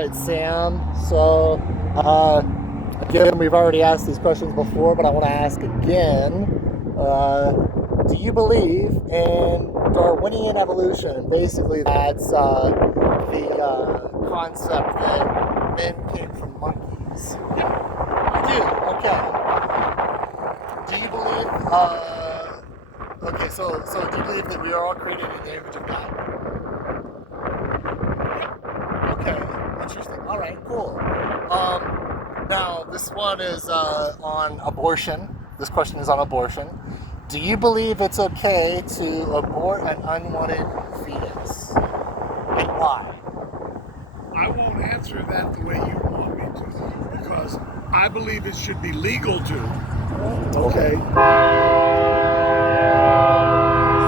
right, Sam. So, again, we've already asked these questions before, but I want to ask again. Do you believe in Darwinian evolution? Basically, that's the concept that men came from monkeys. You do? Okay. Do you believe, okay, so do you believe that we are all created in the image of God? Okay, interesting. All right, cool. Now, this one is on abortion. This question is on abortion. Do you believe it's okay to abort an unwanted fetus? And why? I won't answer that the way you want me to, because I believe it should be legal to. Okay.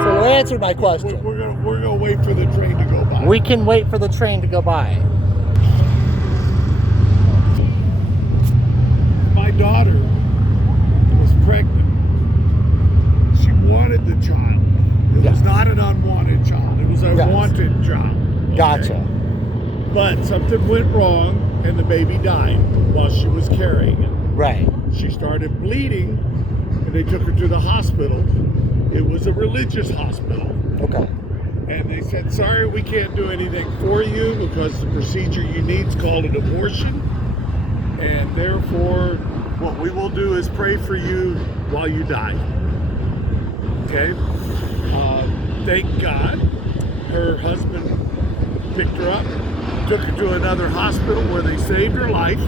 So you answered my question. We're gonna wait for the train to go by. We can wait for the train to go by. My daughter was pregnant. She wanted the child. It was not an unwanted child. It was a wanted child. Okay? Gotcha. But something went wrong, and the baby died while she was carrying it. Right. She started bleeding, and they took her to the hospital. It was a religious hospital. Okay. And they said, sorry, we can't do anything for you because the procedure you need is called an abortion. And therefore, what we will do is pray for you while you die. Okay? Thank God, her husband picked her up, took her to another hospital where they saved her life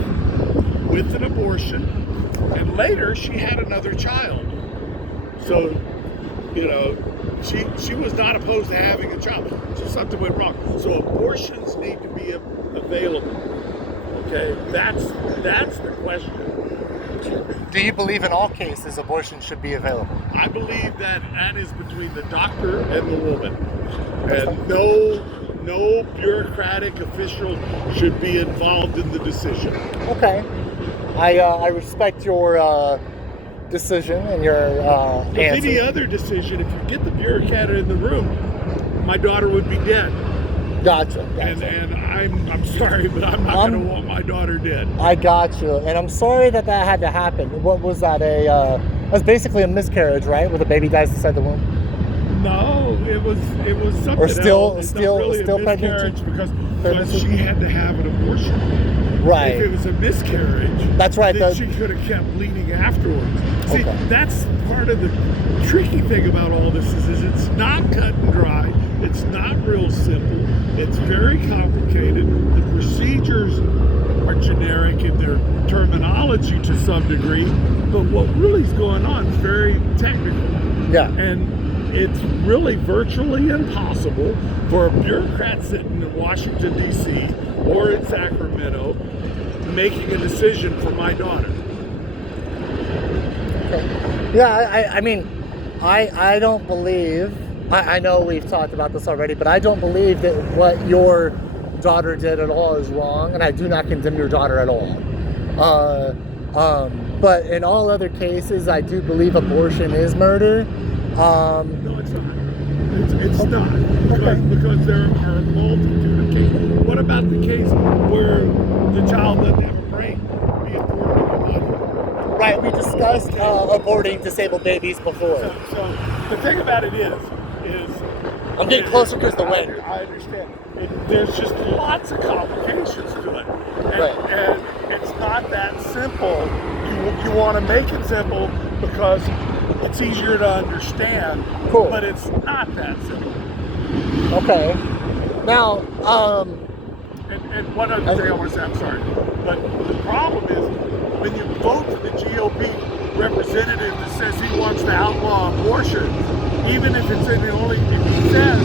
with an abortion. And later, she had another child. So, you know, she was not opposed to having a child. So something went wrong. So abortions need to be available. Okay, that's the question. Do you believe in all cases abortion should be available? I believe that is between the doctor and the woman, and no bureaucratic official should be involved in the decision. Okay, I respect your decision and your With answer. any other decision, if you get the bureaucrat in the room, my daughter would be dead. Gotcha. And I'm sorry, but I'm not going to want my daughter dead. I got you, and I'm sorry that had to happen. What was that? That's basically a miscarriage, right? Where the baby dies inside the womb. No, it was something or still, else. Still really pregnant because she had to have an abortion. Right. If it was a miscarriage, that's right. Then she could have kept bleeding afterwards. See, that's part of the tricky thing about all this is it's not cut and dry. It's not real simple. It's very complicated. The procedures are generic in their terminology to some degree, but what really is going on is very technical. Yeah. And it's really virtually impossible for a bureaucrat sitting in Washington, D.C. or in Sacramento making a decision for my daughter. Okay. Yeah, I mean, I don't believe, I know we've talked about this already, but I don't believe that what your daughter did at all is wrong, and I do not condemn your daughter at all. But in all other cases, I do believe abortion is murder. No, it's not. It's not. Because there are a multitude of cases. What about the case where the child doesn't have a brain? Be aborted in the body? Right, we discussed aborting disabled babies before. So the thing about it is I'm getting closer because the wind. I understand. There's just lots of complications to it. And it's not that simple. You want to make it simple because it's easier to understand. Cool. But it's not that simple. Okay. Now, and one other thing I want to say, I'm sorry, but the problem is when you vote for the GOP representative that says he wants to outlaw abortion, even if it's in the only, if he says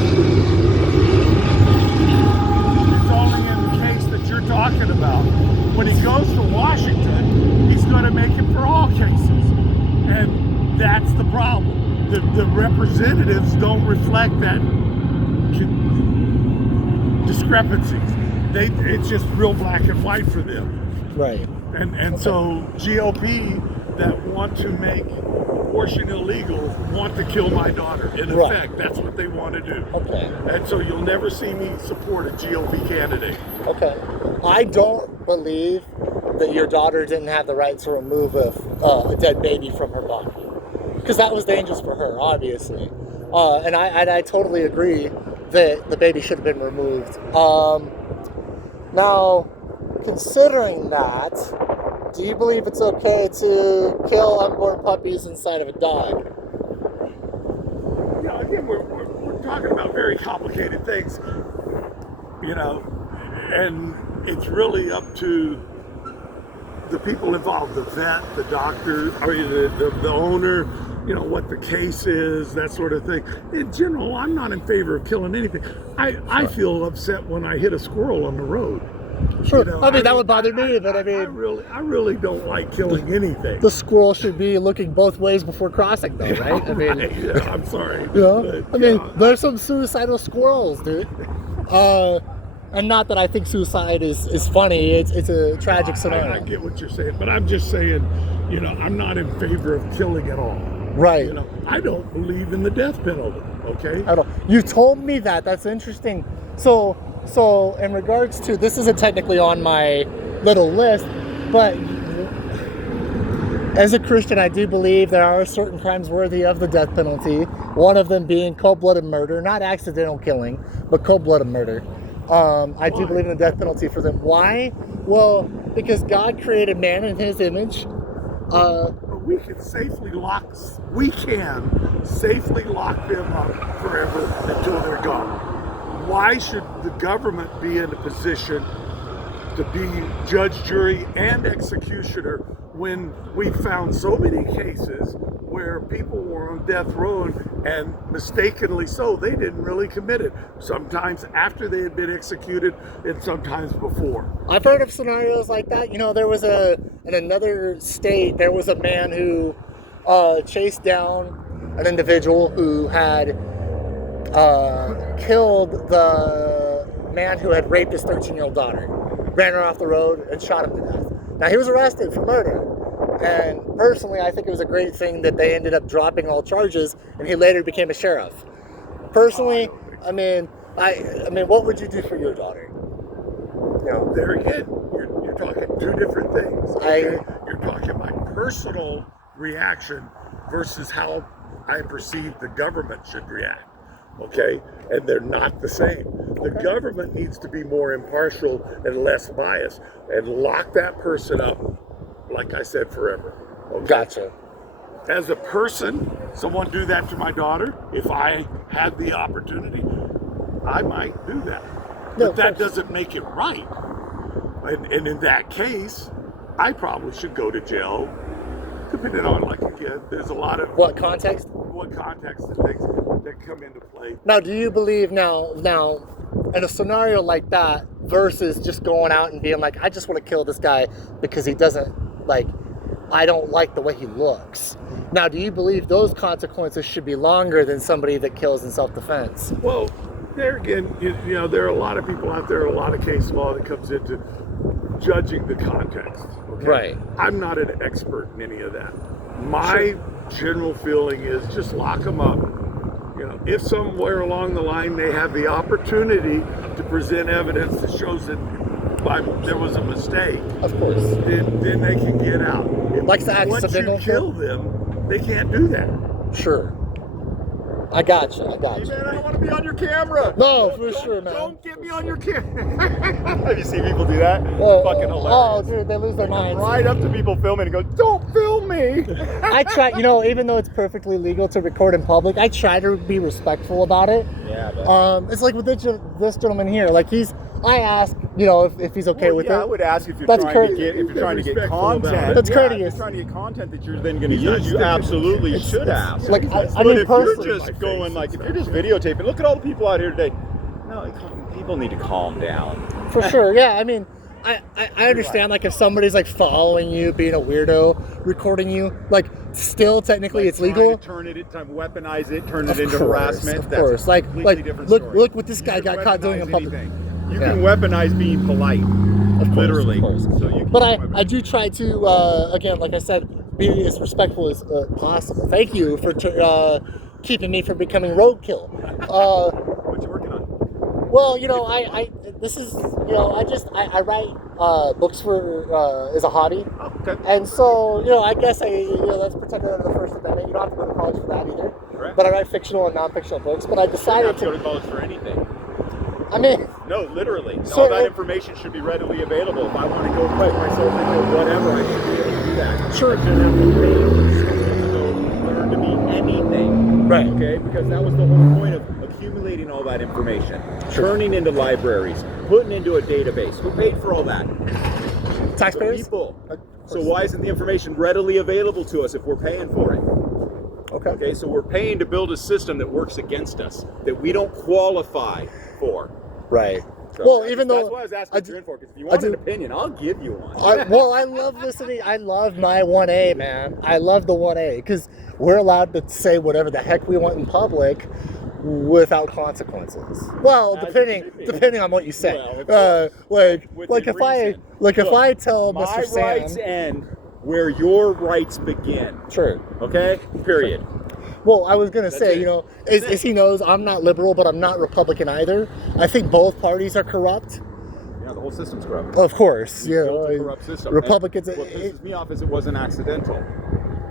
it's only in the case that you're talking about, when he goes to Washington, he's going to make it for all cases. And that's the problem. The representatives don't reflect that discrepancies. It's just real black and white for them. right. And so GOP that want to make abortion illegal want to kill my daughter. In Right. effect, that's what they want to do. Okay. And so you'll never see me support a GOP candidate. Okay. I don't believe that your daughter didn't have the right to remove a dead baby from her body, because that was dangerous for her, obviously. And I totally agree that the baby should have been removed. Now, considering that, do you believe it's okay to kill unborn puppies inside of a dog? You know, again, we're talking about very complicated things, you know, and it's really up to the people involved, the vet, the doctor, I mean, the owner, you know, what the case is, that sort of thing. In general, I'm not in favor of killing anything. I feel upset when I hit a squirrel on the road. Sure. You know, I mean, that would bother me, but I mean, I really don't like killing anything. the squirrel should be looking both ways before crossing, though, right? I mean, Right, yeah, I'm sorry. you know, but, I mean, yeah, there's some suicidal squirrels, dude. And not that I think suicide is funny. It's a tragic scenario. I get what you're saying, but I'm just saying, you know, I'm not in favor of killing at all. Right. You know, I don't believe in the death penalty. Okay. I don't. You told me that. That's interesting. So in regards to, this isn't technically on my little list, but as a Christian, I do believe there are certain crimes worthy of the death penalty. One of them being cold-blooded murder, not accidental killing, but cold-blooded murder. I do believe in the death penalty for them. Why? Well, because God created man in His image. But we can safely lock them up forever until they're gone. Why should the government be in a position to be judge, jury, and executioner when we found so many cases where people were on death row and mistakenly so, they didn't really commit it. Sometimes after they had been executed and sometimes before. I've heard of scenarios like that. You know, there was in another state, there was a man who chased down an individual who had killed the man who had raped his 13-year-old daughter, ran her off the road and shot him to death. Now, he was arrested for murder. And personally, I think it was a great thing that they ended up dropping all charges and he later became a sheriff. Personally, I mean, what would you do for your daughter? You know, there again, you're talking two different things. Okay? You're talking my personal reaction versus how I perceive the government should react. Okay? And they're not the same. The government needs to be more impartial and less biased and lock that person up, like I said, forever. Okay? Gotcha. As a person, someone do that to my daughter, if I had the opportunity, I might do that. But that doesn't make it right. And in that case, I probably should go to jail, depending on, like, again, there's a lot of... What context? What context and things that come into play. Now, do you believe now, in a scenario like that, versus just going out and being like, I just want to kill this guy because he doesn't, like, I don't like the way he looks. Now, do you believe those consequences should be longer than somebody that kills in self-defense? Well, there again, you know, there are a lot of people out there, a lot of case law that comes into judging the context. Okay? Right. I'm not an expert in any of that. My general feeling is just lock them up. You know, if somewhere along the line they have the opportunity to present evidence that shows that there was a mistake, of course, then they can get out. Like the Once accidental you kill them, they can't do that. Sure. I got you. Hey man, I don't want to be on your camera. No, for sure, man. Don't get me on your camera. Have you seen people do that? Oh, Fucking hilarious. Oh, dude, they lose their minds. Right up to people filming and go, don't film me. I try, you know, even though it's perfectly legal to record in public, I try to be respectful about it. Yeah, but... It's like with this gentleman here. Like I asked, you know, if he's okay with it. I would ask if you're That's trying to get content. That's If courteous. you're trying to get content that you're then going to use, you absolutely should ask. Like, I but mean, if you're personally, just going like, if you're just videotaping, look at all the people out here today. No, people need to calm down. for sure, yeah. I mean, I understand, like, if somebody's like following you, being a weirdo, recording you, like, still technically it's legal. Turn it, weaponize it, turn it into harassment. Of course, like look what this guy got caught doing in public. You can weaponize being polite, Of course, literally. of course. So you can But I do try to, again, like I said, be as respectful as possible. Thank you for keeping me from becoming roadkill. What you working on? Well, you know, I this is, you know, I write books for as a hobby. Oh, okay. And so, you know, I guess that's protected under the First Amendment. You don't have to go to college for that either. Correct. But I write fictional and non-fictional books. But I You don't decided have to go to college for anything. I mean, No, literally. So All that information should be readily available. If I want to go write myself into whatever, I should be able to do that. Sure. I shouldn't have to pay for school to go learn to be anything. Right. Okay? Because that was the whole point of accumulating all that information. Sure. Turning into libraries, putting into a database. Who paid for all that? taxpayers. The people. So why isn't the information readily available to us if we're paying for it? Okay. Okay, so we're paying to build a system that works against us, that we don't qualify for. Right. So Well, even that's though why I was asking I what you're in for, because if you I want do- an opinion, I'll give you one. I love listening. I love my 1A, man. I love the 1A because we're allowed to say whatever the heck we want in public without consequences. Well, As it should be. depending on what you say. Well, Like within if I reason. if Look, I tell My Mr. Sam, rights end where your rights begin. sure. Okay? Period. Well, I was gonna say, it. you know, That's as he knows, I'm not liberal, but I'm not Republican either. I think both parties are corrupt. Yeah, the whole system's corrupt. Of course, We you built know, a corrupt system. Republicans. And what pisses me off is it wasn't accidental.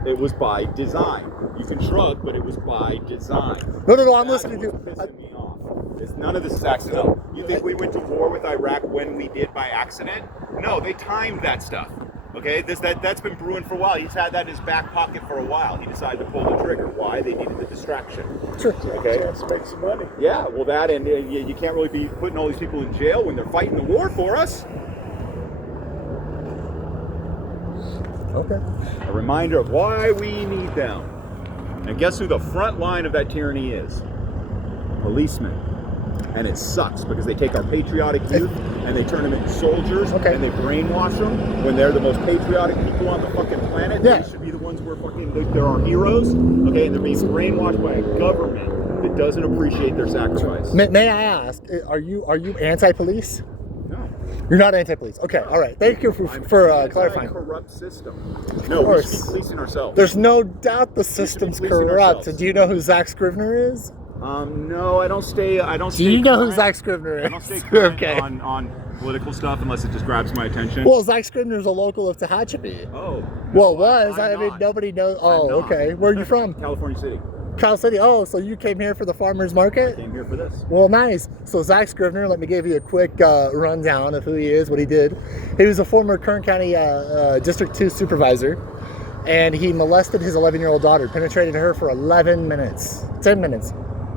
It was by design. You can shrug, but it was by design. No, I'm That's listening to. what's pissing me off. None of this is accidental. You think we went to war with Iraq when we did by accident? No, they timed that stuff. Okay, that's been brewing for a while. He's had that in his back pocket for a while. He decided to pull the trigger. Why? They needed the distraction. Sure. Okay. Chance to make some money. Yeah, well, that and you can't really be putting all these people in jail when they're fighting the war for us. Okay. A reminder of why we need them. And guess who the front line of that tyranny is? Policemen. And it sucks because they take our patriotic youth and they turn them into soldiers, Okay. and they brainwash them when they're the most patriotic people on the fucking planet. Yeah. They should be the ones who are fucking, they're our heroes. Okay, and they're being brainwashed by a government that doesn't appreciate their sacrifice. May I ask, are you anti-police? No. You're not anti-police. Okay, all right. Thank you for clarifying. Corrupt system. No, we should be policing ourselves. There's no doubt the system's policing corrupt. ourselves. Do you know who Zach Scrivener is? No, I don't stay. Do you know who current- Zach Scrivener is? I don't stay current Okay. on political stuff unless it just grabs my attention. Well, Zach Scrivener's a local of Tehachapi. Oh. Well, no, was. I'm I mean, not. nobody knows. I'm Oh, not. okay. Where are you from? California City. Cal City. Oh, so you came here for the farmer's market? Came here for this. Well, nice. So Zach Scrivener, let me give you a quick rundown of who he is, what he did. He was a former Kern County District 2 supervisor, and he molested his 11-year-old daughter, penetrated her for 11 minutes. 10 minutes.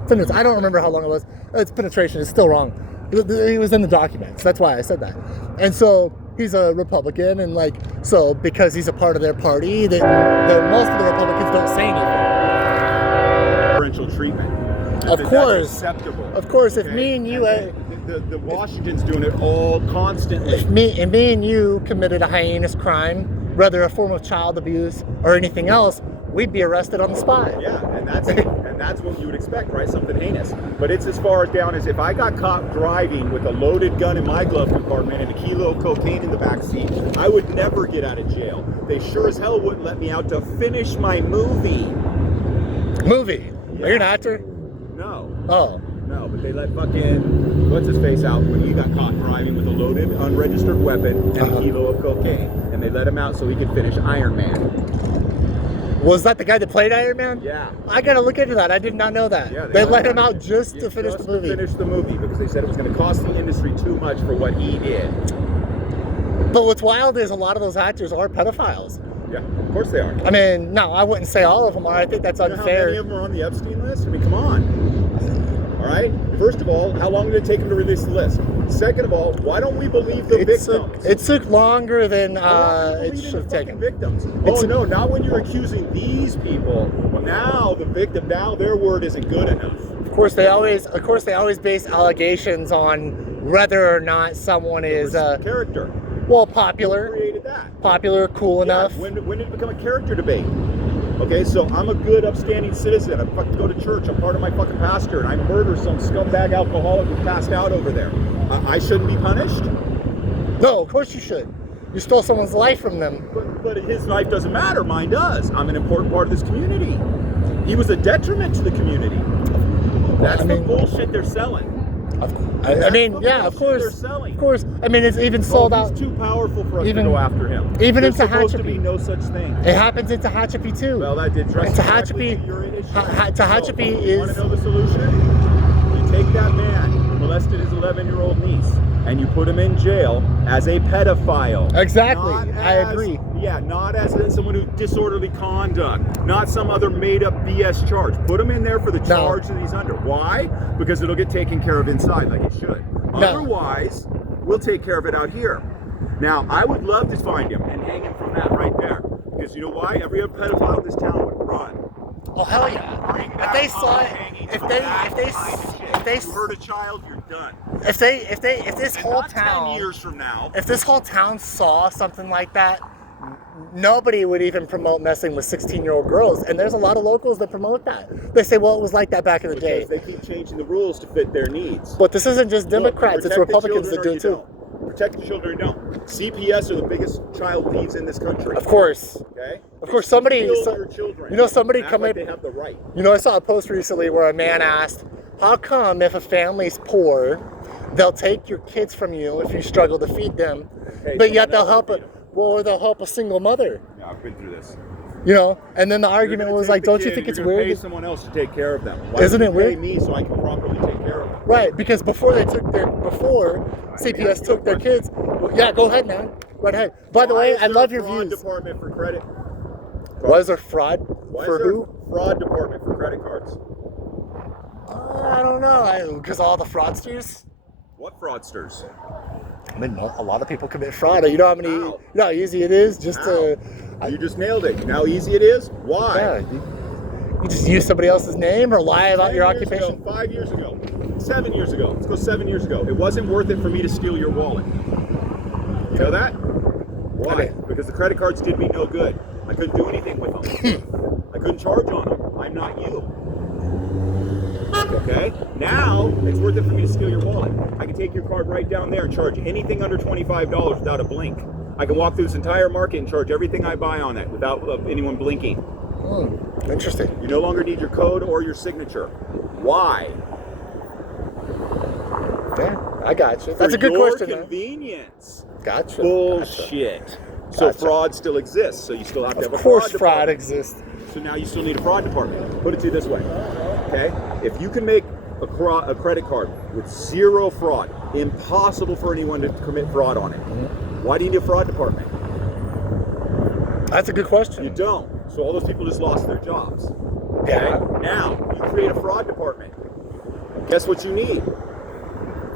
10 minutes. I don't remember how long it was. It's penetration. It's still wrong. He was in the documents. That's why I said that. And so he's a Republican, and so because he's a part of their party, that most of the Republicans don't say anything. Differential treatment. Of That's course. acceptable. Of course, if Okay? me and you, the Washington's doing it all constantly. if me and you committed a heinous crime, whether a form of child abuse or anything else, we'd be arrested on the spot. Yeah, and that's what you would expect, right? Something heinous. But it's as far down as if I got caught driving with a loaded gun in my glove compartment and a kilo of cocaine in the back seat, I would never get out of jail. They sure as hell wouldn't let me out to finish my movie. Movie. Yeah. Are you an actor? No. Oh. No, but they let fucking what's his face out when he got caught driving with a loaded, unregistered weapon and a kilo of cocaine, and they let him out so he could finish Iron Man. Was that the guy that played Iron Man? Yeah. I gotta look into that. I did not know that. Yeah, they let him out just Yeah, to finish just the movie. To finish the movie because they said it was going to cost the industry too much for what he did. But what's wild is a lot of those actors are pedophiles. Yeah, of course they are. I mean, no, I wouldn't say all of them are. I think that's You know how unfair. many of them are on the Epstein list? I mean, come on. All right. First of all, how long did it take them to release the list? Second of all, why don't we believe the victims? It took longer than Why don't we it believe in should the have fucking taken. victims. It's- Oh no, not when you're accusing these people. Well, now the victim, now their word isn't good enough. Of course, they always base allegations on whether or not someone is Character. well Who popular, created that? cool Yeah, enough. when did it become a character debate? Okay, so I'm a good, upstanding citizen. I fucking go to church. I'm part of my fucking pastor, and I murder some scumbag alcoholic who passed out over there. I shouldn't be punished? No, of course you should. You stole someone's life from them. But his life doesn't matter. Mine does. I'm an important part of this community. He was a detriment to the community. That's the bullshit they're selling. Of course. I mean, it's even sold out. He's too powerful for us to go after him. Even There's in supposed to Tehachapi. be no such thing. It happens in Tehachapi too. Well, that did And Tehachapi, Tehachapi You want is. to know the solution? You take that man who molested his 11-year-old niece and you put him in jail as a pedophile. Exactly, I agree. Yeah, not as someone who disorderly conduct, not some other made-up BS charge. Put him in there for the charge that he's under. Why? Because it'll get taken care of inside like it should. Otherwise, we'll take care of it out here. Now, I would love to find him and hang him from that right there. Because you know why? Every other pedophile in this town would run. Oh hell yeah! If they saw it, if they you hurt a child, you're done. If this whole town 10 years from now, if this whole town saw something like that, nobody would even promote messing with 16-year-old girls. And there's a lot of locals that promote that. They say, well, it was like that back in the day. They keep changing the rules to fit their needs. But this isn't just Democrats; it's Republicans that do it too. Protect the children, don't. CPS are the biggest child thieves in this country. Of course. Okay. Of course, somebody. Somebody come in. They have the right. I saw a post recently where a man asked, "How come if a family's poor, they'll take your kids from you if you struggle to feed them, but yet they'll help they'll help a single mother?" Yeah, I've been through this. And then the argument was like, "Don't you think it's weird? Pay someone else to take care of them. Why Isn't it weird? Pay me so I can properly take care of them." Right, because before CPS took their kids. Well, yeah, go ahead, man. Right ahead. By the way, I love your views. Department for credit. Why is there fraud for who? Fraud department for credit cards. I don't know. Because all the fraudsters. What fraudsters? I mean, a lot of people commit fraud. You know how many? You know how easy it is just to. You just nailed it. You know how easy it is? Why? Yeah, you just use somebody else's name or lie about your occupation. 5 years ago, 7 years ago. Let's go 7 years ago. It wasn't worth it for me to steal your wallet. You know that? Why? Because the credit cards did me no good. I couldn't do anything with them. I couldn't charge on them. I'm not you. Okay? Now, it's worth it for me to steal your wallet. I can take your card right down there and charge anything under $25 without a blink. I can walk through this entire market and charge everything I buy on it without anyone blinking. Interesting. You no longer need your code or your signature. Why? Yeah, I got you. That's a good question. For your convenience. Gotcha. Bullshit. Gotcha. So fraud still exists. So you still have to have a fraud department. Of course fraud exists. So now you still need a fraud department. Put it to you this way. Okay? If you can make a credit card with zero fraud, impossible for anyone to commit fraud on it. Why do you need a fraud department? That's a good question. You don't. So all those people just lost their jobs. Yeah. Okay? Now, you create a fraud department. Guess what you need?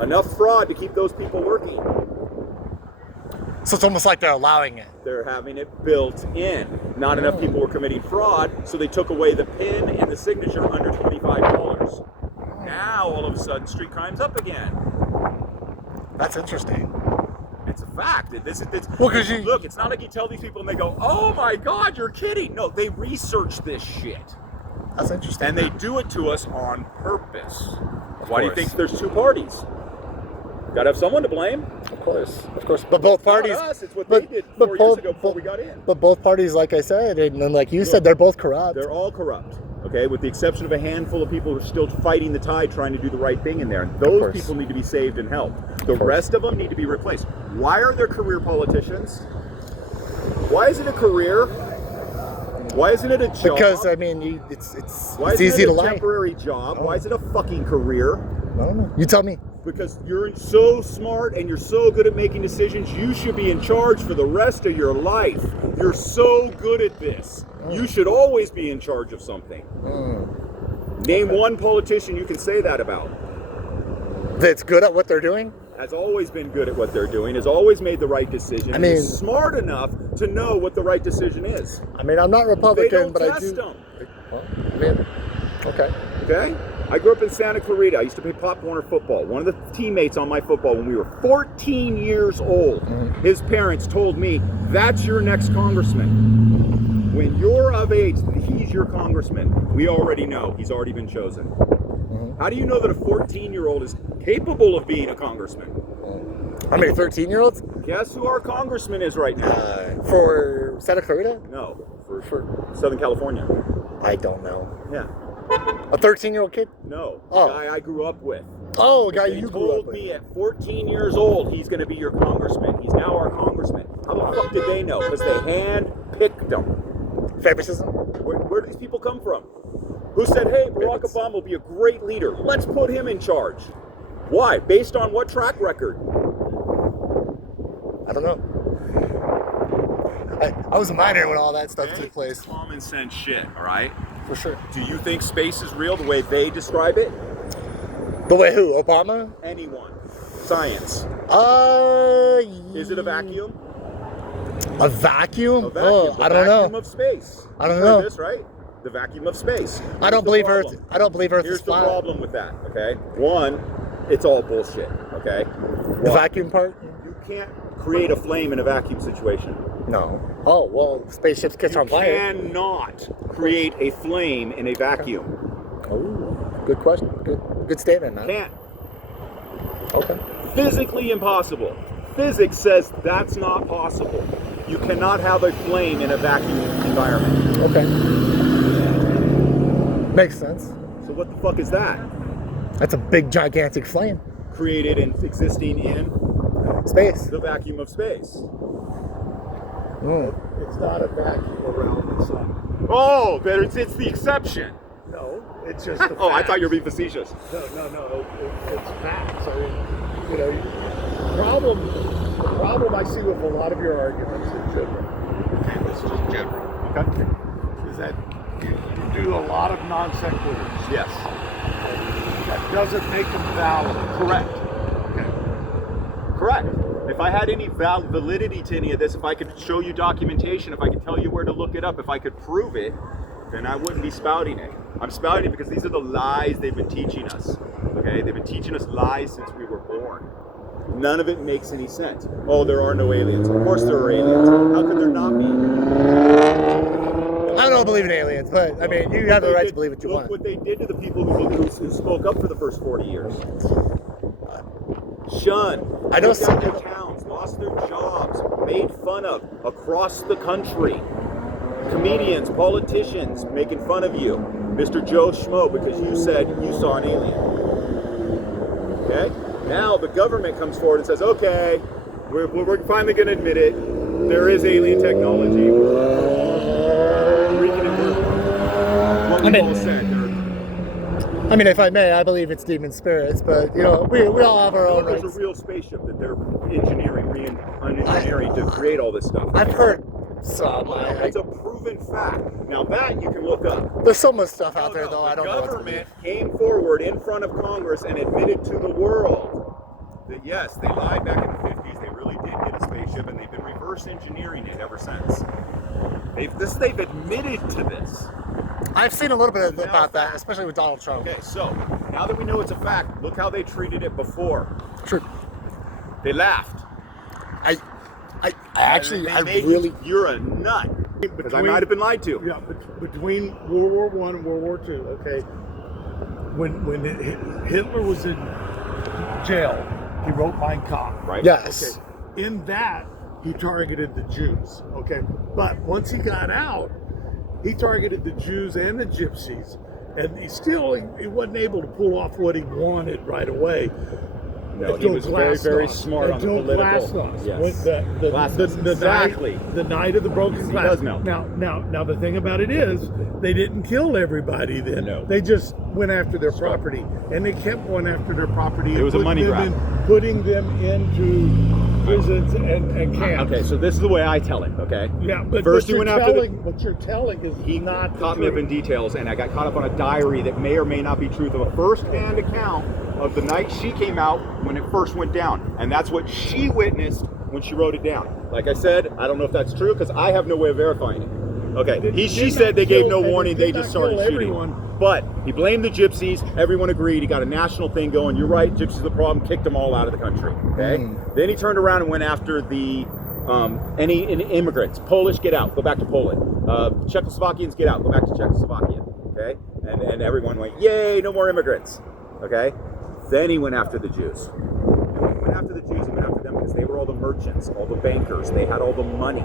Enough fraud to keep those people working. So it's almost like they're allowing it. They're having it built in. Not enough people were committing fraud, so they took away the PIN and the signature under $25. Now, all of a sudden, street crime's up again. That's interesting. It's a fact. Well, because look, it's not like you tell these people and they go, "Oh my God, you're kidding." No, they research this shit. That's interesting. And they do it to us on purpose. Why do you think there's two parties? Gotta have someone to blame. Of course. But both parties. Not us. It's what they did 4 years ago before we got in. But both parties, like I said, and then like you said, they're both corrupt. They're all corrupt. Okay, with the exception of a handful of people who are still fighting the tide, trying to do the right thing in there. And those people need to be saved and helped. The rest of them need to be replaced. Why are there career politicians? Why is it a career? Why isn't it a job? Because I mean, it's easy to lie. Why is it a temporary job? Why is it a fucking career? I don't know. You tell me. Because you're so smart and you're so good at making decisions, you should be in charge for the rest of your life. You're so good at this. You should always be in charge of something. Name one politician you can say that about. That's good at what they're doing? Has always been good at what they're doing, has always made the right decision. I mean, is smart enough to know what the right decision is. I mean, I'm not Republican, but I do. Them. Well, I mean, okay. Okay? I grew up in Santa Clarita. I used to play Pop Warner football. One of the teammates on my football when we were 14 years old, his parents told me, "That's your next congressman. When you're of age, he's your congressman." We already know. He's already been chosen. How do you know that a 14-year-old is capable of being a congressman? How many 13-year-olds? Guess who our congressman is right now? For Santa Clarita? No, for Southern California. I don't know. Yeah. A 13-year-old kid? No, the Oh. guy I grew up with. Oh, a guy He you grew up told with. me at 14 years old he's going to be your congressman. He's now our congressman. How the fuck did they know? Because they hand-picked him. Favoritism? Where do these people come from? Who said, hey, Barack Obama will be a great leader. Let's put him in charge. Why? Based on what track record? I don't know. I was a minor when all that stuff took place. It's common sense shit, all right? For sure. Do you think space is real the way they describe it? The way who? Obama? Anyone. Science. Is it a vacuum? A vacuum? A vacuum. Oh, The I don't vacuum know. of space. I don't You've heard know. this, right? The vacuum of space. I don't believe Earth. I don't believe Earth Here's is the flat. problem with that, okay? One, it's all bullshit, okay? The vacuum part? You can't create a flame in a vacuum situation. No. Oh well, spaceships catch on You fire. cannot create a flame in a vacuum. Oh, good question. Good statement, man. Can't. Okay. Physically impossible. Physics says that's not possible. You cannot have a flame in a vacuum environment. Okay. Makes sense. So what the fuck is that? That's a big, gigantic flame. Created and existing in Space. the vacuum of space. It's not a vacuum around the sun. Oh, it's the exception. No, it's just a Oh, I fact. thought you were being facetious. No. It's facts. I mean, you know, the problem I see with a lot of your arguments in general, and it's just general, Okay. is that you do a lot of non sequiturs. Yes. That doesn't make them valid. Correct. Okay. Correct. If I had any validity to any of this, if I could show you documentation, if I could tell you where to look it up, if I could prove it, then I wouldn't be spouting it. I'm spouting it because these are the lies they've been teaching us. Okay? They've been teaching us lies since we were born. None of it makes any sense. Oh, there are no aliens. Of course there are aliens. How could there not be? I don't believe in aliens, but I mean, you have the right to believe what you Look want. what they did to the people who spoke up for the first 40 years. Shunned, I know took out their some- towns, lost their jobs, made fun of across the country. Comedians, politicians making fun of you, Mr. Joe Schmo, because you said you saw an alien. Okay? Now the government comes forward and says, okay, we're finally going to admit it. There is alien technology. What we all said. I mean, if I may, I believe it's demon spirits, but you know, we all have our own There's rights. a real spaceship that they're engineering to create all this stuff. I've heard some. It's a proven fact. Now that you can look up. There's so much stuff out No, there, no, though. I the don't know. What to government came forward in front of Congress and admitted to the world that yes, they lied back in the 50s. They really did get a spaceship, and they've been reverse engineering it ever since. They've admitted to this. I've seen a little bit Now about it's that, fact. especially with Donald Trump. Okay, so now that we know it's a fact, look how they treated it before. True. They laughed. I actually, They I made really. you're a nut. Because I might have been lied to. Yeah, between World War I and World War II, okay, when Hitler was in jail, he wrote Mein Kampf. Right? Yes. Okay. In that, he targeted the Jews. Okay, but once he got out, he targeted the Jews and the Gypsies, and he wasn't able to pull off what he wanted right away. No, he was very, very smart on the political. Glasnost. Yes. The Exactly. the night of the broken He glass. does melt. Now, the thing about it is, they didn't kill everybody then. No. They just went after their property, and they kept going after their property. It was a money grab. Putting them into prisons and camps. Okay, so this is the way I tell it, okay? Yeah, but First he went after what you're telling is He not caught the me up in truth. details, and I got caught up on a diary that may or may not be truth of a first-hand account of the night she came out when it first went down. And that's what she witnessed when she wrote it down. Like I said, I don't know if that's true because I have no way of verifying it. Okay, she said they gave no warning, they just started shooting. But he blamed the gypsies, everyone agreed, he got a national thing going, you're right, gypsies are the problem, kicked them all out of the country, okay? Then he turned around and went after the any immigrants. Polish, get out, go back to Poland. Czechoslovakians, get out, go back to Czechoslovakia, okay? And everyone went, yay, no more immigrants, okay? Then he went after the Jews. And when he went after the Jews, he went after them all the merchants, all the bankers. They had all the money.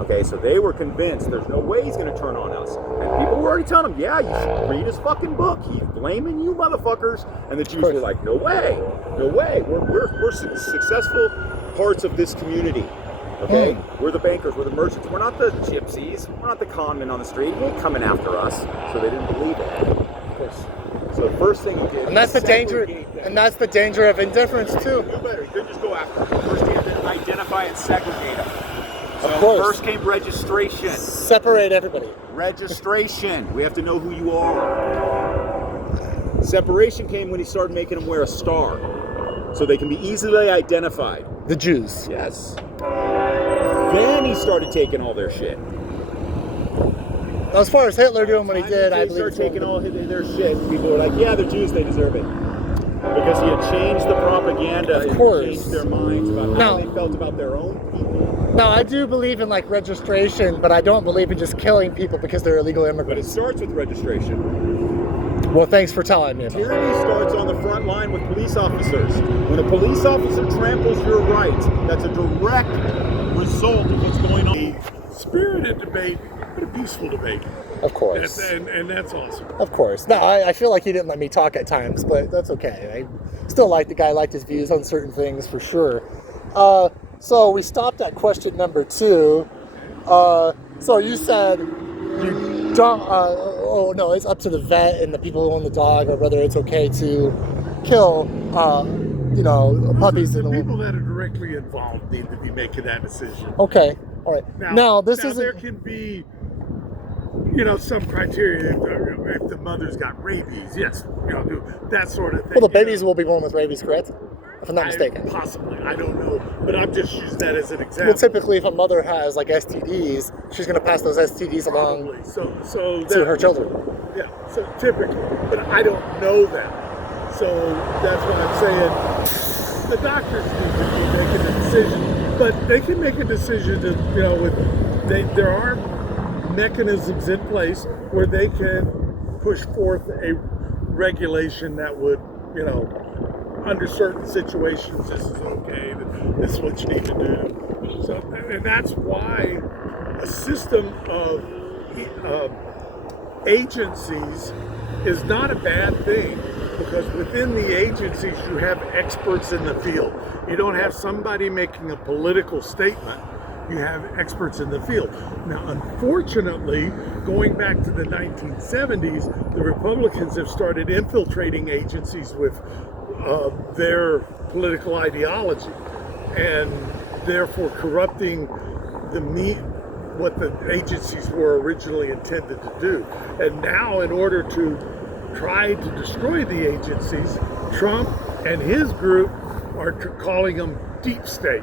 Okay, so they were convinced there's no way he's going to turn on us. And people were already telling him, yeah, you should read his fucking book. He's blaming you motherfuckers. And the Jews were like, no way, no way. We're successful parts of this community. Okay, we're the bankers, we're the merchants. We're not the gypsies. We're not the con men on the street. He ain't coming after us. So they didn't believe it. Of course. So the first thing he did, and that's the danger. And that's the danger of indifference too. You better. You couldn't just go after him. First, you have to identify and segregate them. So of course. First came registration. Separate everybody. Registration. We have to know who you are. Separation came when he started making them wear a star, so they can be easily identified. The Jews. Yes. Then he started taking all their shit. As far as Hitler doing what he did, I believe. He started taking all their shit. People were like, yeah, they're Jews, they deserve it. Because he had changed the propaganda and changed their minds about how they felt about their own people. Now, I do believe in like registration, but I don't believe in just killing people because they're illegal immigrants. But it starts with registration. Well, thanks for telling me about it. Tyranny starts on the front line with police officers. When a police officer tramples your rights, that's a direct result of what's going on. A spirited debate, but a peaceful debate. Of course. And that's awesome. Of course. No, I feel like he didn't let me talk at times, but that's okay. I still like the guy, liked his views on certain things for sure. So we stopped at question number 2. So you said you don't, oh no, it's up to the vet and the people who own the dog, or whether it's okay to kill, puppies. The people that are directly involved need to be making that decision. Okay, all right. Now this is there can be, some criteria. If the mother's got rabies, yes, do that sort of thing. Well, the babies will be born with rabies, correct? If I'm not mistaken. Possibly, I don't know, but I'm just using that as an example. Well, typically, if a mother has like STDs, she's going to pass those STDs along to her children. Yeah, so typically, but I don't know that. So that's why I'm saying the doctors need to be making a decision, but they can make a decision to, there are mechanisms in place where they can push forth a regulation that would, under certain situations, this is okay, this is what you need to do. So, and that's why a system of agencies is not a bad thing, because within the agencies you have experts in the field. You don't have somebody making a political statement. You have experts in the field. Now, unfortunately, going back to the 1970s, the Republicans have started infiltrating agencies with their political ideology, and therefore corrupting what the agencies were originally intended to do. And now, in order to try to destroy the agencies, Trump and his group are calling them deep state.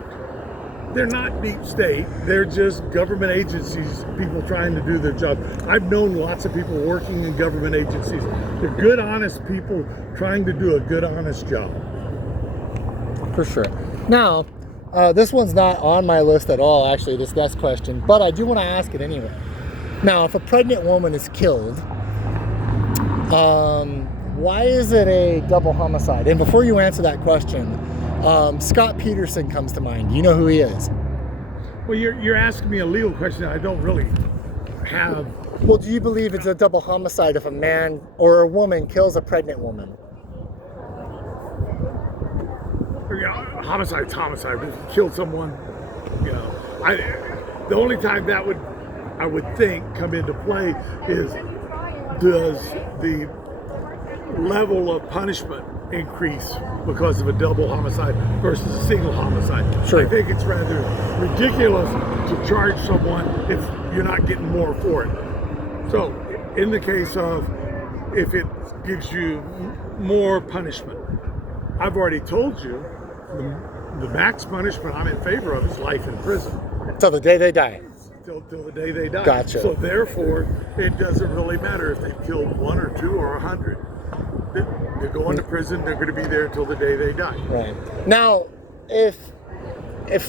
They're not deep state, they're just government agencies, people trying to do their job. I've known lots of people working in government agencies. They're good, honest people trying to do a good, honest job. For sure. Now, this one's not on my list at all, actually, this next question, but I do want to ask it anyway. Now, if a pregnant woman is killed, why is it a double homicide? And before you answer that question, Scott Peterson comes to mind. Do you know who he is? Well, you're asking me a legal question I don't really have. Well, do you believe it's a double homicide if a man or a woman kills a pregnant woman? Homicide's homicide. If you kill someone, the only time that I would think come into play is, does the level of punishment increase because of a double homicide versus a single homicide? Sure. I think it's rather ridiculous to charge someone if you're not getting more for it. So, in the case of if it gives you more punishment, I've already told you the max punishment I'm in favor of is life in prison. Till the day they die. Till the day they die. Gotcha. So therefore, it doesn't really matter if they've killed 1 or 2 or 100. They're going to prison. They're going to be there until the day they die. Right. Now, if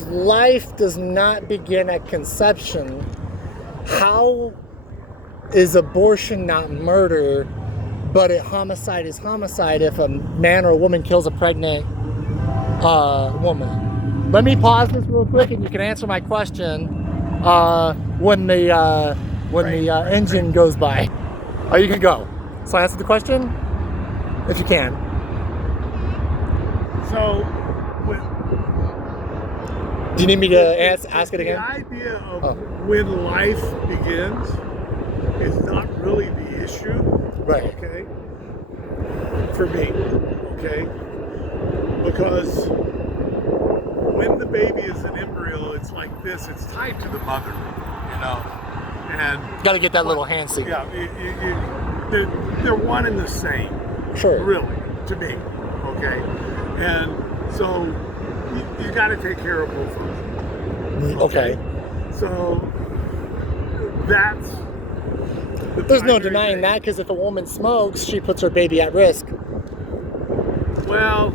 life does not begin at conception, how is abortion not murder, but homicide is homicide if a man or a woman kills a pregnant woman? let me pause this real quick, and you can answer my question when the engine goes by. Oh, you can go. So answer the question, if you can. So, do you need me to ask it again? The idea of when life begins is not really the issue. Right. Okay. For me. Okay. Because when the baby is an embryo, it's like this. It's tied to the mother. You know. And got to get that little hand signal. Yeah. They're one and the same. Sure. Really, to me. Okay. And so you got to take care of both of them. Okay. So that's. There's no denying that, because if a woman smokes, she puts her baby at risk. Well,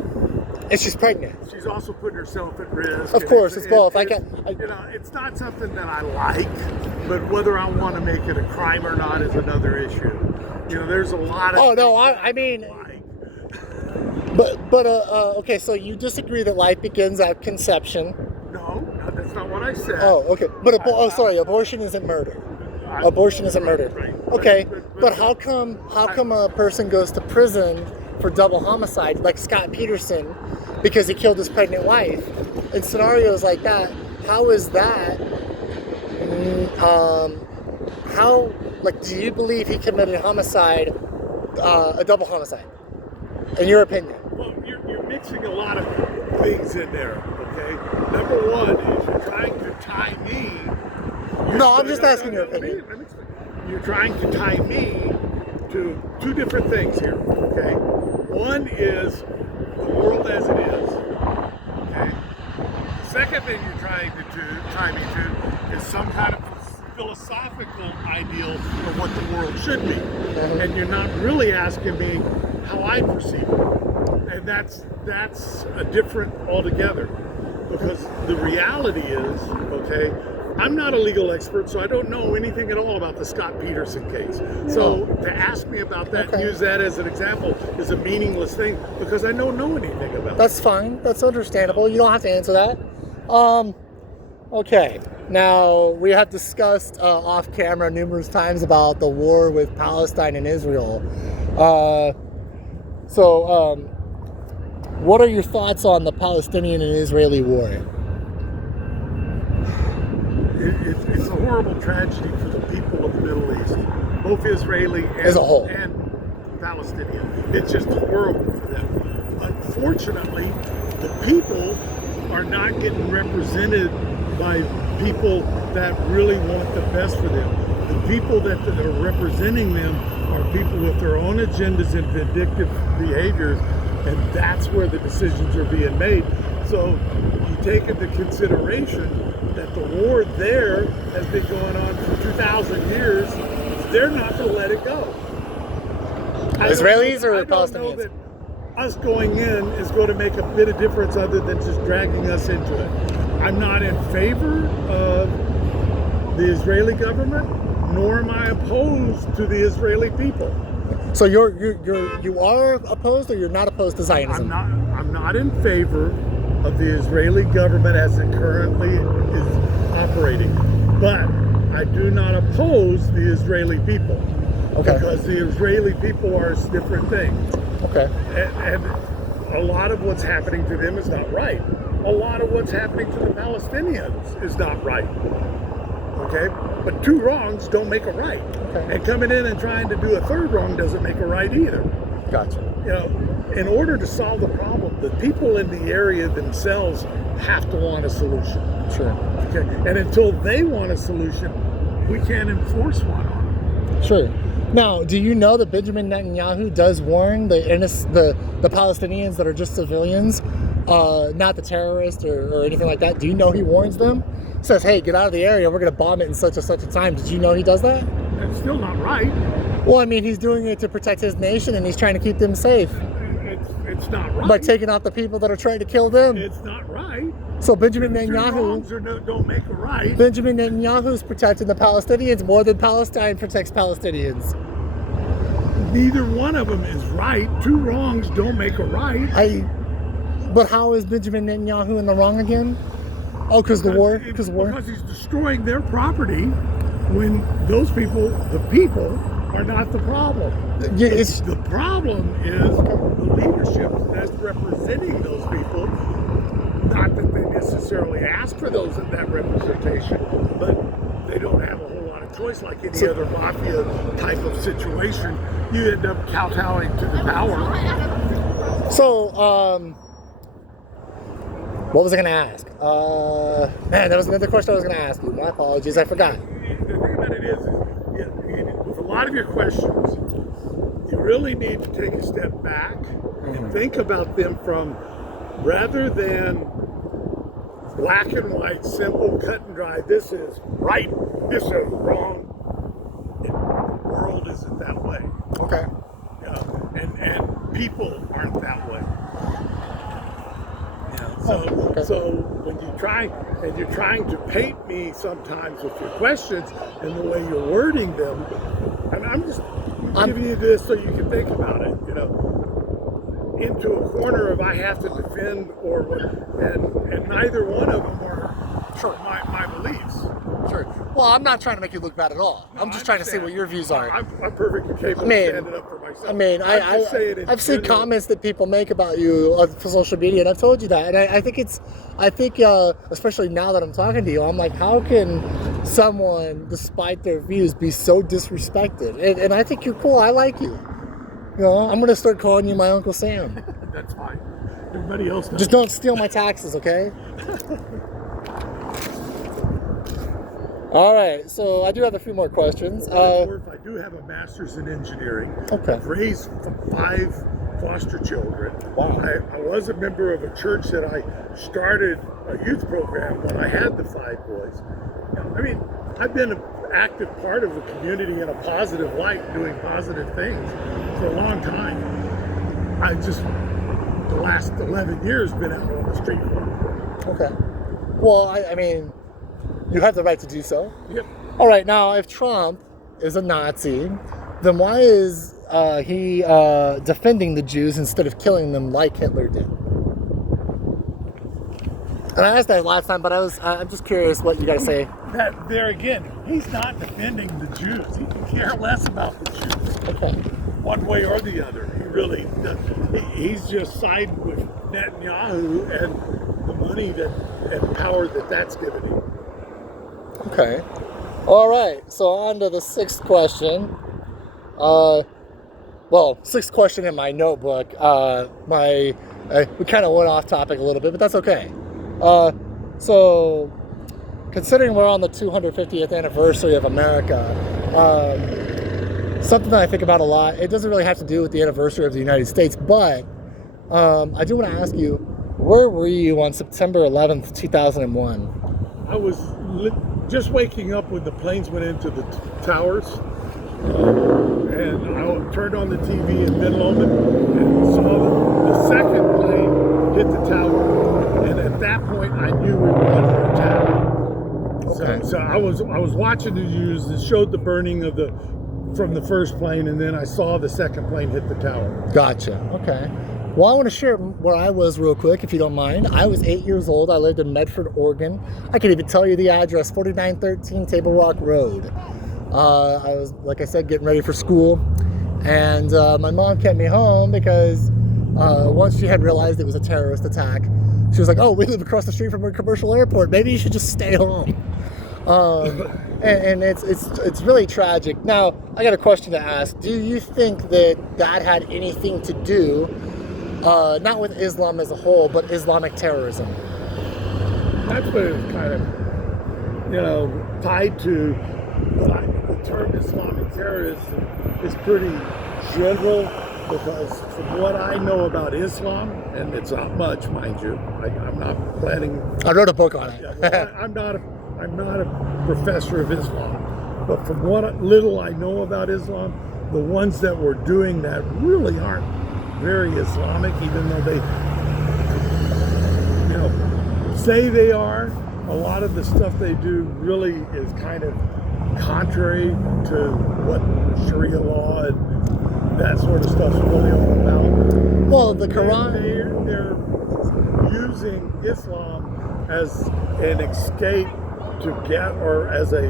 and she's pregnant. She's also putting herself at risk. Of course, it's both. It's not something that I like, but whether I want to make it a crime or not is another issue. You know, there's a lot of. Oh no, I mean. But okay, so you disagree that life begins at conception? No, that's not what I said. Oh, okay. But abortion isn't murder. Abortion isn't murder. Right. Okay, but how come a person goes to prison for double homicide, like Scott Peterson, because he killed his pregnant wife? In scenarios like that, how is that? Do you believe he committed homicide, a double homicide? In your opinion? Well, you're mixing a lot of things in there. Okay. Number one is you're trying to tie me. No, I'm just asking your opinion. You're trying to tie me to two different things here, okay? One is the world as it is, okay? Second thing you're trying to tie me to is some kind of philosophical ideal of what the world should be. And you're not really asking me how I perceive it. And that's a different altogether. Because the reality is, okay, I'm not a legal expert, so I don't know anything at all about the Scott Peterson case. So to ask me about that, and use that as an example, is a meaningless thing because I don't know anything about it. That's fine. That's understandable. You don't have to answer that. Okay. Now, we have discussed off camera numerous times about the war with Palestine and Israel. What are your thoughts on the Palestinian and Israeli war? It's a horrible tragedy for the people of the Middle East, both Israeli as a whole and Palestinian. It's just horrible for them. Unfortunately, the people are not getting represented by people that really want the best for them. The people that are representing them are people with their own agendas and vindictive behaviors, and that's where the decisions are being made. So you take into consideration that the war there has been going on for 2,000 years. They're not going to let it go. Israelis or Palestinians? I don't know that us going in is going to make a bit of difference other than just dragging us into it. I'm not in favor of the Israeli government, nor am I opposed to the Israeli people. So you are opposed, or you're not opposed to Zionism? I'm not in favor of the Israeli government as it currently is operating, but I do not oppose the Israeli people. Okay. Because the Israeli people are a different thing. Okay. And a lot of what's happening to them is not right. A lot of what's happening to the Palestinians is not right. Okay? But two wrongs don't make a right. Okay. And coming in and trying to do a third wrong doesn't make a right either. Gotcha. You know, in order to solve the problem, the people in the area themselves have to want a solution. Sure. Okay? And until they want a solution, we can't enforce one on them. Sure. Now, do you know that Benjamin Netanyahu does warn the Palestinians that are just civilians, not the terrorists or anything like that? Do you know he warns them? Says, hey, get out of the area, we're going to bomb it in such and such a time. Did you know he does that? That's still not right. Well, I mean, he's doing it to protect his nation, and he's trying to keep them safe. It's not right. By taking out the people that are trying to kill them. It's not right. So Benjamin Netanyahu... don't make a right. Benjamin Netanyahu's protecting the Palestinians more than Palestine protects Palestinians. Neither one of them is right. Two wrongs don't make a right. But how is Benjamin Netanyahu in the wrong again? Oh, because the war? Because he's destroying their property when those people, the people, are not the problem. Yeah, The problem is the leadership that's representing those people. Not that they necessarily ask for that representation, but they don't have a whole lot of choice. Like any other mafia type of situation, you end up kowtowing to the power. So, what was I going to ask? Man, that was another question I was going to ask you. My apologies, I forgot. The thing about it is with a lot of your questions, you really need to take a step back and think about them from, rather than black and white, simple, cut and dry, this is right, this is wrong. The world isn't that way. Okay. And people aren't that way. So when you're trying to paint me sometimes with your questions and the way you're wording them, and I'm giving you this so you can think about it, into a corner of I have to defend or what, and neither one of them are my beliefs. Sure. Well, I'm not trying to make you look bad at all. No, I'm just trying to see what your views are. I'm perfectly capable of standing up for myself. I mean, I've seen comments that people make about you on social media, and I've told you that. And I think especially now that I'm talking to you, I'm like, how can someone, despite their views, be so disrespected? And I think you're cool. I like you. I'm going to start calling you my Uncle Sam. That's fine. Everybody else does. Just don't steal my taxes, okay? All right, so I do have a few more questions. I do have a master's in engineering. Okay. I've raised 5 foster children. Wow. I was a member of a church that I started a youth program when I had the 5 boys. I mean, I've been an active part of the community in a positive light, doing positive things for a long time. I just, the last 11 years, been out on the street corner. Okay. Well, I mean, you have the right to do so. Yep. All right, now, if Trump is a Nazi, then why is he defending the Jews instead of killing them like Hitler did? And I asked that last time, but I'm just curious what you got to say. That there again, he's not defending the Jews. He can care less about the Jews. Okay. One way or the other. He really does. He's just siding with Netanyahu and the money and power that's given him. Okay. All right. So on to the 6th question. Sixth question in my notebook. We kind of went off topic a little bit, but that's okay. So, considering we're on the 250th anniversary of America, something that I think about a lot, it doesn't really have to do with the anniversary of the United States, but I do want to ask you, where were you on September 11th, 2001? I was just waking up when the planes went into the towers, and I turned on the TV in Ben Lomond and saw the second plane hit the tower. And at that point, I knew we were under attack. Okay. So I was watching the news. It showed the burning from the first plane, and then I saw the second plane hit the tower. Gotcha. Okay. Well, I want to share where I was real quick, if you don't mind. I was 8 years old. I lived in Medford, Oregon. I can even tell you the address, 4913 Table Rock Road. I was, like I said, getting ready for school, and my mom kept me home because once she had realized it was a terrorist attack, she was like, "Oh, we live across the street from a commercial airport. Maybe you should just stay home." And it's really tragic. Now, I got a question to ask. Do you think that had anything to do, not with Islam as a whole, but Islamic terrorism? That's what it's kind of, tied to. But the term Islamic terrorism is pretty general. Because from what I know about Islam, and it's not much, mind you, I'm not planning. I wrote a book on it. I'm not a professor of Islam, but from what little I know about Islam, the ones that were doing that really aren't very Islamic, even though they, say they are. A lot of the stuff they do really is kind of contrary to what Sharia law and that sort of stuff's really all about. Well, the Quran. using Islam as an escape to get, or as a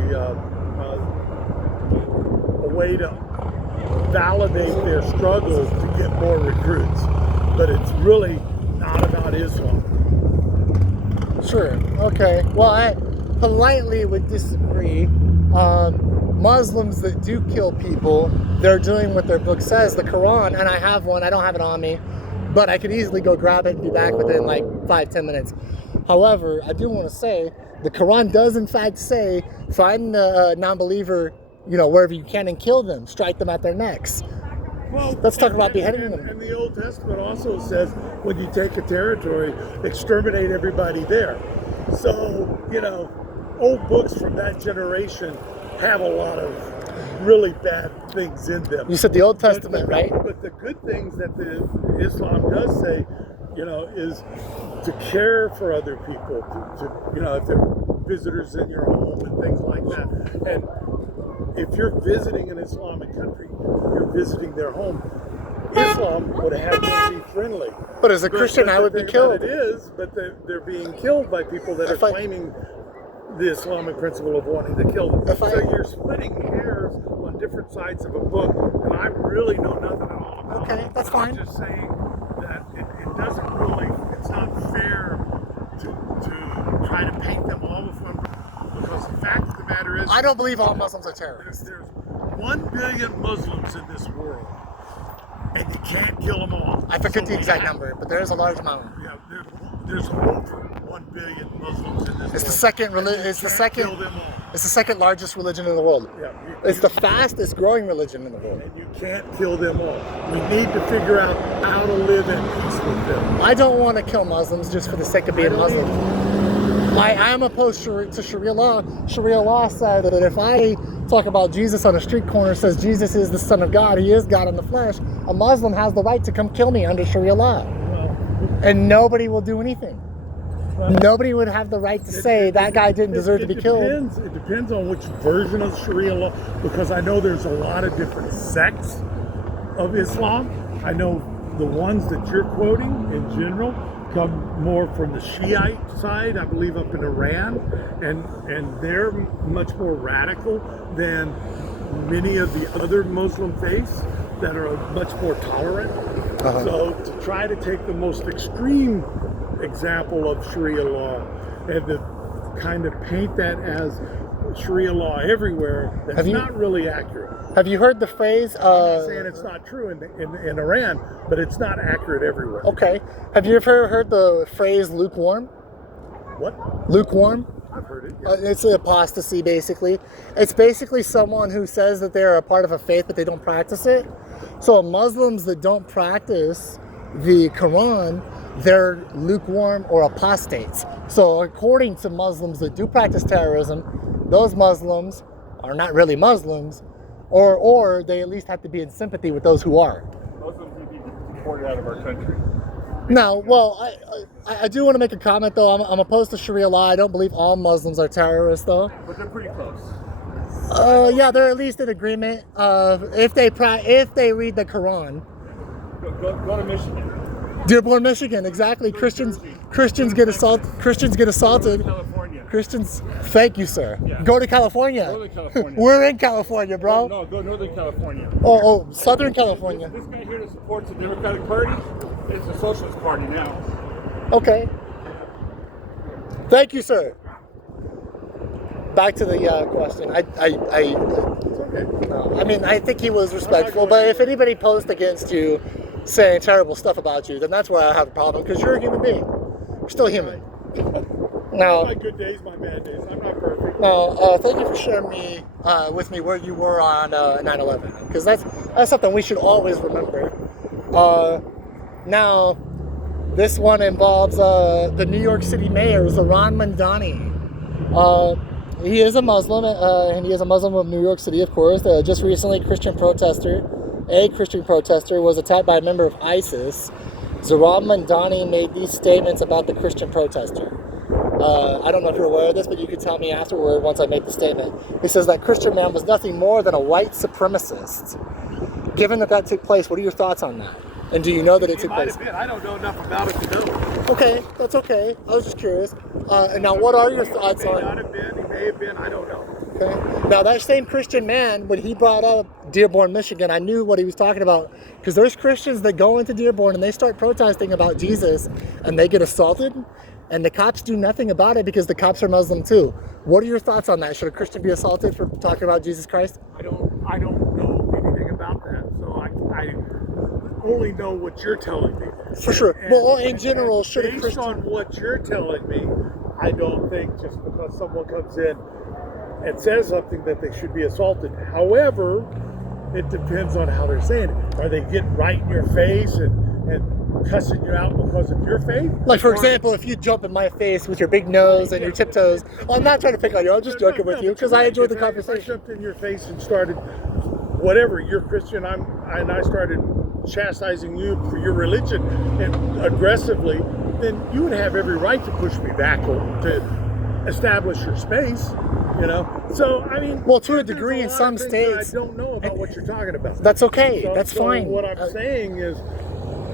way to validate their struggle to get more recruits. But it's really not about Islam. Sure. Okay. Well, I politely would disagree. Muslims that do kill people, they're doing what their book says, the Quran, and I have one. I don't have it on me, but I could easily go grab it and be back within like 5-10 minutes. However, I do want to say the Quran does in fact say find the non-believer, wherever you can, and kill them, strike them at their necks. Well, let's talk about beheading them. And the Old Testament also says when you take a territory, exterminate everybody there. So, old books from that generation have a lot of really bad things in them. You said the Old Testament, right? But the good things that the Islam does say, is to care for other people, to if they're visitors in your home and things like that. And if you're visiting an Islamic country, you're visiting their home. Islam would have them be friendly. But as a Christian, I would be killed. It is, but they're being killed by people that are claiming the Islamic principle of wanting to kill them. So you're splitting hairs on different sides of a book, and I really know nothing at all about it. Okay, that's fine. I'm just saying that it doesn't really, it's not fair to try to paint them all with one brush, because the fact of the matter is, I don't believe all Muslims are terrorists. There's 1 billion Muslims in this world, and you can't kill them all. I forget the exact number, but there is a large amount. Yeah, there's over 1 billion Muslims in this world. It's the second religion. It's the second. Kill them all. It's the second largest religion in the world. Yeah, it's the fastest growing religion in the world. And you can't kill them all. We need to figure out how to live in peace with them. I don't want to kill Muslims just for the sake of being Muslim. I am opposed to Sharia law. Sharia law said that if I talk about Jesus on a street corner, says Jesus is the Son of God, he is God in the flesh, a Muslim has the right to come kill me under Sharia law. And nobody will do anything. Nobody would have the right to say that guy didn't deserve to be killed. It depends on which version of Sharia law, because I know there's a lot of different sects of Islam. I know the ones that you're quoting in general come more from the Shiite side, I believe up in Iran, and they're much more radical than many of the other Muslim faiths that are much more tolerant. So to try to take the most extreme example of Sharia law and to kind of paint that as Sharia law everywhere, that's not really accurate. Have you heard the phrase? I'm not saying it's not true in Iran, but it's not accurate everywhere. Okay. Have you ever heard the phrase lukewarm? What? Lukewarm? I've heard it. Yes. It's apostasy, basically. It's basically someone who says that they're a part of a faith, but they don't practice it. So Muslims that don't practice the Quran, they're lukewarm or apostates. So according to Muslims that do practice terrorism, those Muslims are not really Muslims, or they at least have to be in sympathy with those who are. Muslims need to be deported out of our country. No, well, I do want to make a comment though. I'm opposed to Sharia law. I don't believe all Muslims are terrorists though. But they're pretty close. Yeah, they're at least in agreement. If they read the Quran. Go to Michigan. Dearborn, Michigan, exactly. Christians get assaulted. California. Christians. Thank you, sir. Yeah. Go to California. Northern California. We're in California, bro. No, go Northern California. Oh, Southern California. This guy here that supports the Democratic Party is the Socialist Party now. Okay. Thank you, sir. Back to the question. I mean, I think he was respectful, but if anybody posts against you, saying terrible stuff about you, then that's where I have a problem, because you're a human being. You're still human. Now, my good days, my bad days. I'm not perfect. Now, thank you for sharing with me where you were on 9/11, because that's something we should always remember. Now, this one involves the New York City mayor, Zohran Mamdani. He is a Muslim, and he is a Muslim of New York City, of course. Just recently, a Christian protester was attacked by a member of ISIS. Zohran Mamdani made these statements about the Christian protester. I don't know if you're aware of this, but you could tell me afterward once I make the statement. He says that Christian man was nothing more than a white supremacist. Given that took place, what are your thoughts on that? And do you know that it It took might place? have been. I don't know enough about it to know. Okay, that's okay. I was just curious. And now, what are your thoughts He may on? not have been. He may have been. I don't know. Okay. Now, that same Christian man, when he brought up Dearborn, Michigan, I knew what he was talking about, because there's Christians that go into Dearborn and they start protesting about Jesus, and they get assaulted, and the cops do nothing about it because the cops are Muslim too. What are your thoughts on that? Should a Christian be assaulted for talking about Jesus Christ? I don't know anything about that. So I only know what you're telling me. For sure. And- Well, in general, should a based Christian... on what you're telling me, I don't think just because someone comes in and says something that they should be assaulted. However, it depends on how they're saying it. Are they getting right in your face and cussing you out because of your faith? Like, for Or- example, if you jump in my face with your big nose and your tiptoes, well, I'm not trying to pick on you, I'm just joking with you because I enjoyed the If I conversation. jumped in your face and started, whatever, you're Christian, and I started chastising you for your religion and aggressively, then you would have every right to push me back or to establish your space, you know? So, I mean... Well, to a there's degree in lot of some things that states... I don't know about what you're talking about. That's okay, So- that's so fine. what I'm saying is,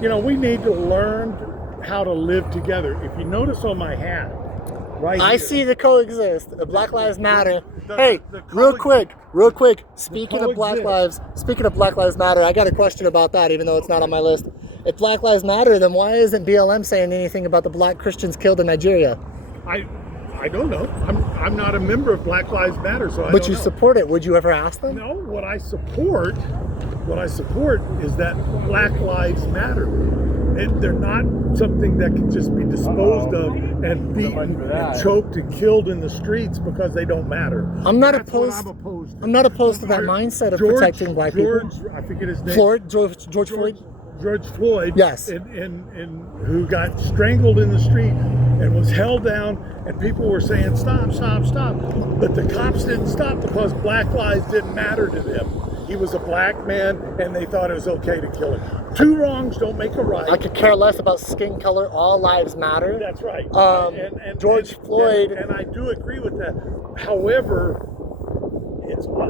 you know, we need to learn how to live together. If you notice on my hat, right I here, see the coexist. Black Lives Matter. the- Hey, the real quick. Speaking of coexist. Black Lives Matter, I got a question about that, even though it's not on my list. If Black Lives Matter, then why isn't BLM saying anything about the black Christians killed in Nigeria? I don't know. I'm not a member of Black Lives Matter, so I But don't you know. support it. Would you ever ask them? No, what I support is that Black Lives Matter. They're not something that can just be disposed of and beaten and choked and killed in the streets because they don't matter. I'm not That's what opposed. I'm opposed to. I'm not opposed to that mindset of protecting black people. I forget his name. George Floyd. George Floyd, Yes. and who got strangled in the street and was held down, and people were saying stop, stop, stop, but the cops didn't stop because black lives didn't matter to them. He was a black man, and they thought it was okay to kill him. Two wrongs don't make a right. I could care less about skin color. All lives matter. That's right. George Floyd. and I do agree with that. However,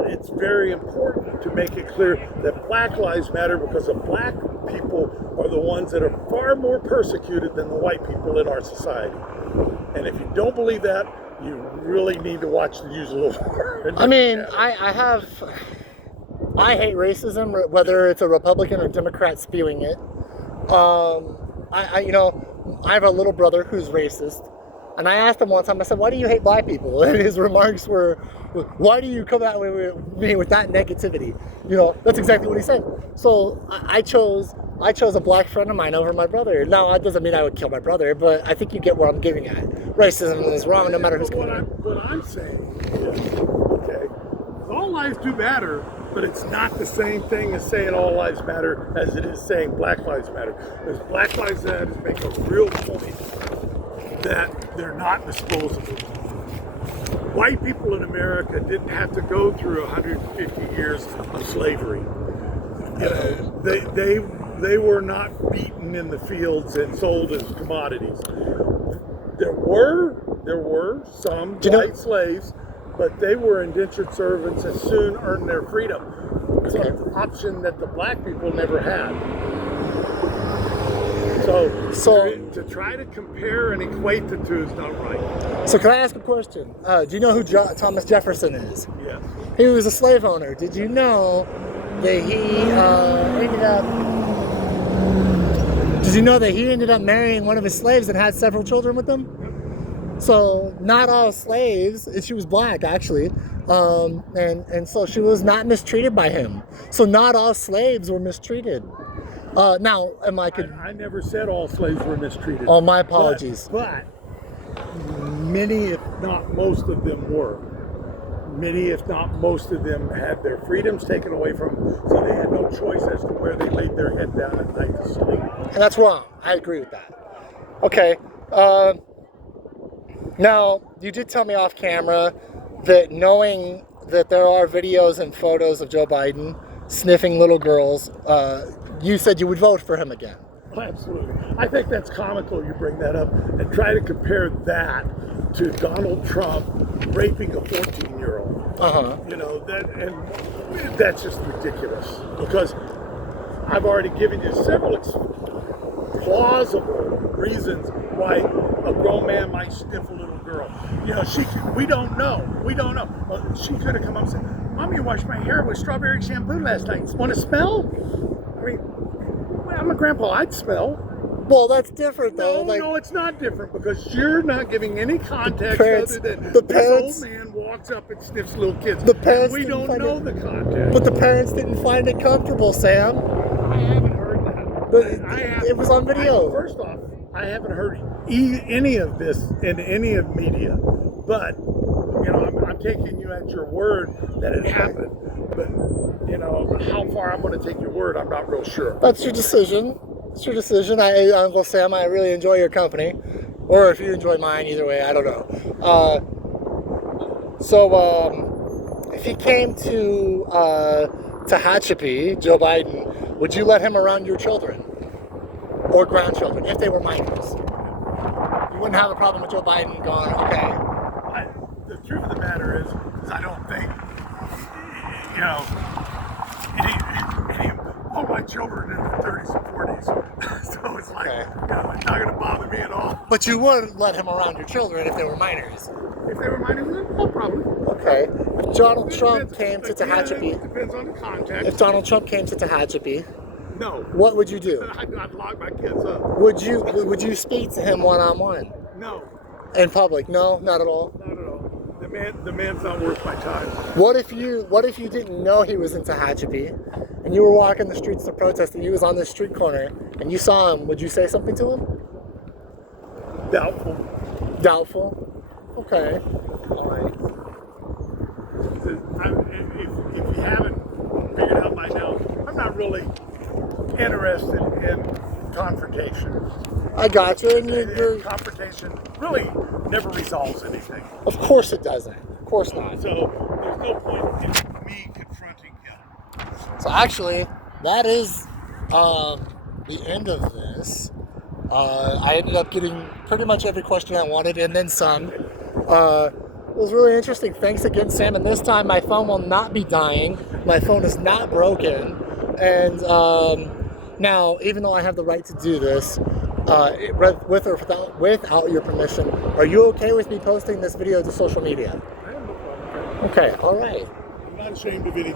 it's very important to make it clear that Black Lives Matter because the black people are the ones that are far more persecuted than the white people in our society. And if you don't believe that, you really need to watch the news a little more. I mean, I hate racism, whether it's a Republican or Democrat spewing it. I have a little brother who's racist, and I asked him one time, I said, why do you hate black people? And his remarks were, why do you come at me with that negativity? You know, that's exactly what he said. So I chose a black friend of mine over my brother. Now, that doesn't mean I would kill my brother, but I think you get where I'm getting at. Racism is wrong no matter who's coming in. What I'm saying is, okay, all lives do matter, but it's not the same thing as saying all lives matter as it is saying Black Lives Matter. Because Black Lives Matter make a real point that they're not disposable. White people in America didn't have to go through 150 years of slavery. You know, they were not beaten in the fields and sold as commodities. There were some white slaves, but they were indentured servants and soon earned their freedom. It's an option that the black people never had. So to try to compare and equate the two is not right. So can I ask a question? Do you know who Thomas Jefferson is? Yes. He was a slave owner. Did you know that he ended up marrying one of his slaves and had several children with them? So not all slaves, she was black actually, and so she was not mistreated by him. So not all slaves were mistreated. Now, I never said all slaves were mistreated. Oh, my apologies. But many, if not most of them were. Many, if not most of them, had their freedoms taken away from them, so they had no choice as to where they laid their head down at night to sleep. And that's wrong. I agree with that. Okay. Now, you did tell me off camera that knowing that there are videos and photos of Joe Biden sniffing little girls, you said you would vote for him again. Absolutely. I think that's comical you bring that up and try to compare that to Donald Trump raping a 14-year-old. Uh-huh. You know, that's just ridiculous because I've already given you several plausible reasons why a grown man might sniff a little girl. You know, we don't know. We don't know. Well, she could have come up and said, "Mommy washed my hair with strawberry shampoo last night. Want to smell?" I mean, well, I'm a grandpa. I'd smell. Well, that's different though. No, it's not different because you're not giving any context parents, other than the this parents, old man walks up and sniffs little kids. The parents we didn't don't know it, the context. But the parents didn't find it comfortable, Sam. I haven't heard that. But it was on video. First off, I haven't heard any of this in any of media. But, you know, I'm taking you at your word that it happened. But, you know, how far I'm going to take your word, I'm not real sure. That's your decision. It's your decision. Uncle Sam, I really enjoy your company. Or if you enjoy mine, either way, I don't know. If he came to Tehachapi, Joe Biden, would you let him around your children? Or grandchildren, if they were minors? You wouldn't have a problem with Joe Biden going, okay. The truth of the matter is I don't think, you know, any all my children in their 30s and 40s. So it's like, Okay. you know, it's not going to bother me at all. But you would let him around your children if they were minors? If they were minors, no problem. Okay. If Donald Trump came to Tehachapi, Depends on the context. if Donald Trump came to Tehachapi, No. what would you do? I'd lock my kids up. Would you speak to him one-on-one? No. In public? No, not at all. Not at all. The man's not worth my time. What if you didn't know he was in Tehachapi and you were walking the streets to protest and he was on this street corner and you saw him? Would you say something to him? Doubtful. Doubtful? Okay. All right. If you haven't figured out by now, I'm not really interested in confrontation. I got you. And you're confrontation really never resolves anything. Of course it doesn't. Of course not. So there's no point in me confronting him. So actually, that is the end of this. I ended up getting pretty much every question I wanted and then some. It was really interesting. Thanks again, Sam. And this time my phone will not be dying. My phone is not broken. And now, even though I have the right to do this, with or without your permission, are you okay with me posting this video to social media? I have no problem. Okay, all right. I'm not ashamed of anything.